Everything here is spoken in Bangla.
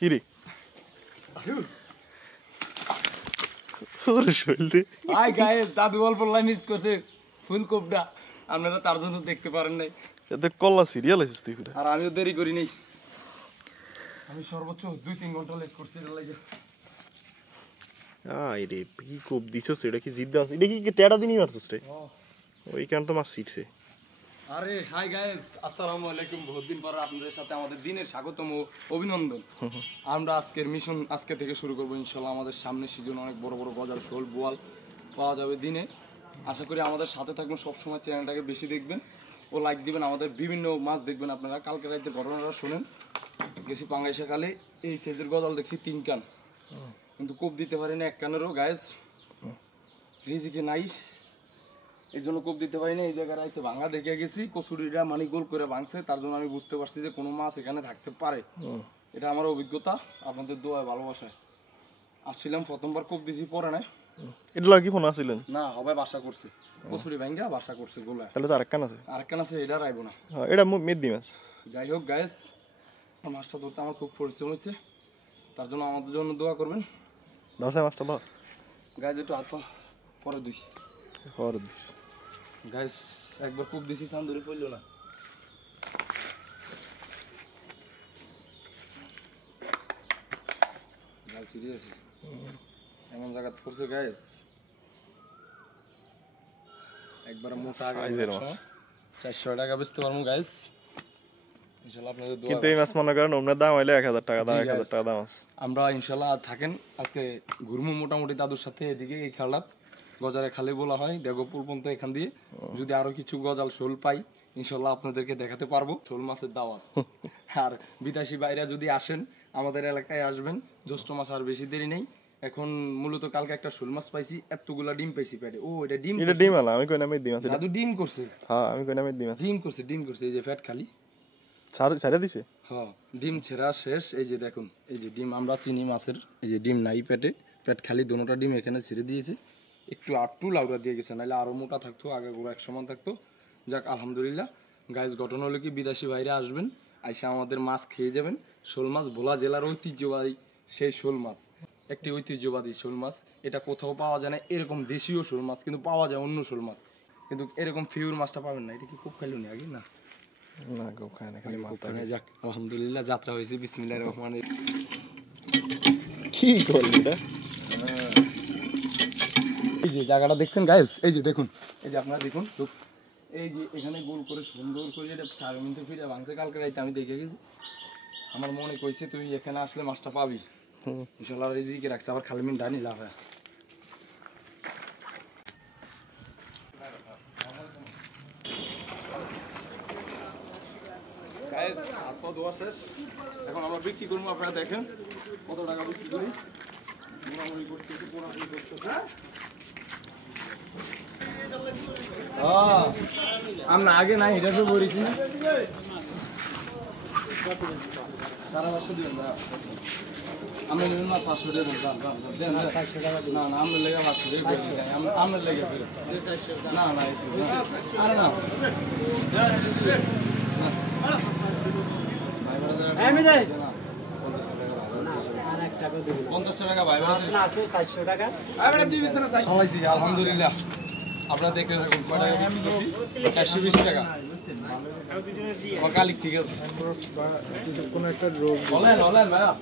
কি রে ওরে শৈলে হাই গাইস দাদু অল্প লাইন ইউজ করছে ফুলকপিটা আপনারা তার জন্য দেখতে পারেন নাই এতে কল্লা সিরিয়াল আছিস তুই আর আমিও দেরি করি নাই আমি সর্বোচ্চ 2-3 ঘন্টা লেট করছি এর লাগে আই রে কি কোপ দিছস এটা কি জিদ্দা আছে এটা কি টেড়া দিনই মারছস রে ওই কারণ তো মাছ সিটছে আরে হাই গাইস আসসালামু আলাইকুম বহুত দিন পর আপনাদের সাথে আমাদের দিনের স্বাগতম ও অভিনন্দন আমরা আজকের মিশন আজকে থেকে শুরু করব ইনশাআল্লাহ আমাদের সামনে সিজন অনেক বড় বড় গজাল শোল বোয়াল পাওয়া যাবে দিনে আশা করি আমাদের সাথে থাকবেন সব সময় চ্যানেলটাকে বেশি দেখবেন ও লাইক দিবেন আমাদের বিভিন্ন মাছ দেখবেন আপনারা কালকে রাতে ঘটনাটা শুনেন গেছি পাঙ্গাইশা কালে এই সাইজের গজাল দেখছি 3 কান কিন্তু কোপ দিতে পারি না 1 কানেরও গাইস রিজিকে নাই এই জন্য কোপ দিতে পারি না এই জায়গায় রাইতে ভাঙা দেখে গেছি কচুরিটা মানে গোল করে ভাঙছে তার জন্য আমি বুঝতে পারছি যে কোনো মাছ এখানে থাকতে পারে এটা আমার অভিজ্ঞতা আপনাদের দোয়া ভালোবাসায় আসছিলাম প্রথমবার কোপ দিছি পরে না এটা লাগি ফোন আসিলেন না হবে বাসা করছে কচুরি ভাঙা বাসা করছে গোলা তাহলে তো আরেকখান আছে আছে এটা রাইবো না হ্যাঁ এটা মেদি মাছ যাই হোক গাইস মাছটা ধরতে আমার খুব পরিশ্রম হয়েছে তার জন্য আমাদের জন্য দোয়া করবেন ধরছে মাছটা ধর গাইস একটু হাত পা পরে দুই হর দিস গাইস একবার কোপ দিছি চান্দুরি পড়লো না গাইস সিরিয়াস এমন জায়গা পড়ছে গাইস একবার মোটা সাইজের মাছ 400 টাকা বেচতে পারবো গাইস ইনশাআল্লাহ আপনাদের দোয়া কিন্তু এই মাছ মনে করেন ওমনে দাম হইলে 1000 টাকা দাম 1000 টাকা দাম আছে আমরা ইনশাআল্লাহ থাকেন আজকে ঘুরমু মোটামুটি দাদুর সাথে এদিকে এই খালাত গজারে খালি বলা হয় দেগপুর পর্যন্ত এখান দিয়ে যদি আরো কিছু গজাল শোল পাই ইনশাআল্লাহ আপনাদেরকে দেখাতে পারবো শোল মাছের দাওয়াত আর বিদেশি বাইরে যদি আসেন আমাদের এলাকায় আসবেন জ্যৈষ্ঠ মাস আর বেশি দেরি নেই এখন মূলত কালকে একটা শোল মাছ পাইছি এতগুলা ডিম পাইছি পেটে ও এটা ডিম আলা আমি কই না মেদি মাছ দাদু ডিম করছে হ্যাঁ আমি কই না মেদি মাছ ডিম করছে এই যে ফ্যাট খালি ছাড়া দিছে হ্যাঁ ডিম ছেঁড়া শেষ এই যে দেখুন এই যে ডিম আমরা চিনি মাছের এই যে ডিম নাই পেট খালি দুটোটা ডিম এখানে ছেড়ে দিয়েছে একটু আটটু লাউড়া দিয়ে গেছে নাহলে আরো মোটা থাকতো আগে গোড়া এক সমান থাকতো যাক আলহামদুলিল্লাহ গাইস ঘটনা হলো কি বিদেশি বাইরে আসবেন আইসা আমাদের মাছ খেয়ে যাবেন শোল মাছ ভোলা জেলার ঐতিহ্যবাহী সেই শোল মাছ একটি ঐতিহ্যবাদী শোল মাছ এটা কোথাও পাওয়া যায় না এরকম দেশীয় শোল মাছ কিন্তু পাওয়া যায় অন্য শোল মাছ কিন্তু এরকম ফিউর মাছটা পাবেন না এটা কি খুব খাইলো নি আগে না না গো খায় না খালি মাথা যাক আলহামদুলিল্লাহ যাত্রা হয়েছে বিসমিল্লাহির রহমানির কি করলি এটা এই যে জায়গাটা দেখছেন গাইস এই যে দেখুন এই যে আপনারা দেখুন এই যে এখানে গোল করে সুন্দর করে এটা 4 মিনিটে ফিরে ভাঙছে কালকে রাইতে আমি দেখে গেছি আমার মনে কইছে তুই এখানে আসলে মাছটা পাবি ইনশাআল্লাহ রিজিকে রাখছে আবার খালি মিন দানি লাভ হয় গাইস আতো দোয়া শেষ এখন আমরা বিক্রি করব আপনারা দেখেন কত টাকা বিক্রি করি মোটামুটি করতেছি পোড়াপুরি করতেছি আমরা আগে নাই এটা তো বলেছি না সারা বছর দিবেন না আমরা নেবেন না 500 টাকা দেন না না আমরা লেগে 500 টাকা আমরা লেগে না না আরে না আমি যাই 50 টাকা ভাই না আছে 400 টাকা আমরা দিবেন না 400 আলহামদুলিল্লাহ আপনারা দেখতে থাকুন কয় টাকা বিক্রি করছি 420 টাকা আমার কালিক ঠিক আছে কোনো একটা রোগ বলেন ভাইয়া